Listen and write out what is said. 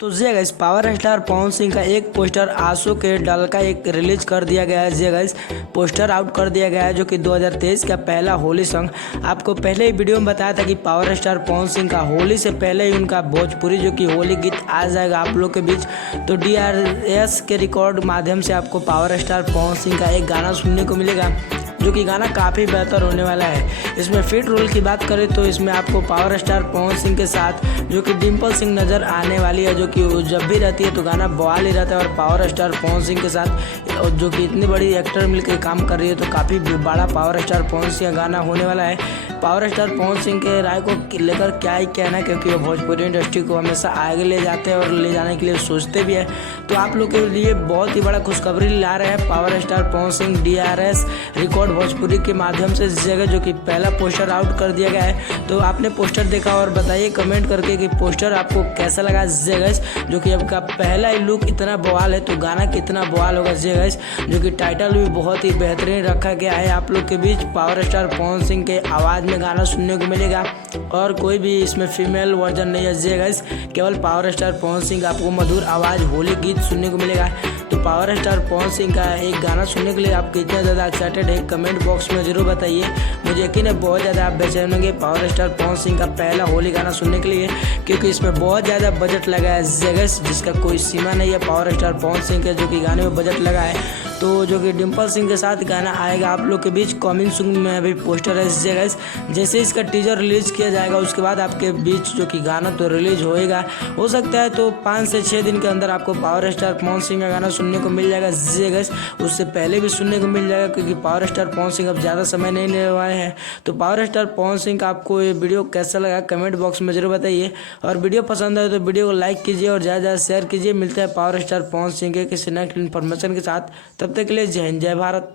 तो जी guys power star Pawan Singh का एक पोस्टर आंसू के डल का एक रिलीज कर दिया गया है। जी गाइस पोस्टर आउट कर दिया गया है जो कि 2023 का पहला होली सॉन्ग। आपको पहले ही वीडियो में बताया था कि पावर स्टार पवन सिंह का होली से पहले ही उनका भोजपुरी जो कि होली गीत आ जाएगा आप लोग के बीच। तो DRS के रिकॉर्ड माध्यम से आपको पावर स्टार पवन सिंह का एक गाना सुनने को मिलेगा जो कि गाना काफ़ी बेहतर होने वाला है। इसमें फिट रोल की बात करें तो इसमें आपको पावर स्टार पवन सिंह के साथ जो कि डिम्पल सिंह नज़र आने वाली है, जो कि वो जब भी रहती है तो गाना बवाल ही रहता है। और पावर स्टार पवन सिंह के साथ जो कि इतनी बड़ी एक्टर मिलकर काम कर रही है तो काफ़ी बड़ा पावर स्टार पवन सिंह का गाना होने वाला है। पावर स्टार पवन सिंह के राय को लेकर क्या ही कहना है, क्योंकि वो भोजपुरी इंडस्ट्री को हमेशा आगे ले जाते हैं और ले जाने के लिए सोचते भी है। तो आप लोग के लिए बहुत ही बड़ा खुशखबरी ला रहे हैं power star Pawan Singh DRS record Bhojpuri के माध्यम से इस जगह जो कि पहला पोस्टर आउट कर दिया गया है। तो आपने पोस्टर देखा और बताइए कमेंट करके कि पोस्टर आपको कैसा लगा इस जगह जो कि आपका पहला ही लुक इतना बवाल है तो गाना कितना बवाल होगा इस जगह, जो कि टाइटल भी बहुत ही बेहतरीन रखा गया है। आप लोग के बीच पावर स्टार पवन सिंह के आवाज़ में गाना सुनने को मिलेगा और कोई भी इसमें फीमेल वर्जन नहीं है। केवल पावर स्टार पवन सिंह का आपको मधुर आवाज़ होली गीत सुनने को मिलेगा। तो पावर स्टार पवन सिंह का एक गाना सुनने के लिए आप कितना ज़्यादा एक्साइटेड है कमेंट बॉक्स में ज़रूर बताइए। मुझे यकीन है बहुत ज़्यादा आप बेचैन होंगे पावर स्टार पवन सिंह का पहला होली गाना सुनने के लिए, क्योंकि इसमें बहुत ज़्यादा बजट लगा है इस जगह जिसका कोई सीमा नहीं है। पावर स्टार पवन सिंह के जो कि गाने में बजट लगा है तो जो कि डिम्पल सिंह के साथ गाना आएगा आप लोग के बीच। कमिंग सून में अभी पोस्टर है इस जगह। जैसे इसका टीजर रिलीज किया जाएगा उसके बाद आपके बीच जो कि गाना तो रिलीज होएगा, हो सकता है तो 5 से 6 दिन के अंदर आपको पावर स्टार पवन सिंह का गाना सुनने को मिल जाएगा इस जगह। उससे पहले भी सुनने को मिल जाएगा क्योंकि पावर स्टार पवन सिंह अब ज़्यादा समय नहीं लेने वाले हैं। तो पावर स्टार पवन सिंह का आपको ये वीडियो कैसा लगा कमेंट बॉक्स में जरूर बताइए। और वीडियो पसंद आए तो वीडियो को लाइक कीजिए और ज़्यादा ज़्यादा शेयर कीजिए। मिलते हैं पावर स्टार पवन सिंह के किसी नेक्स्ट इन्फॉर्मेशन के साथ, तब तक के लिए जय हिंद जय भारत।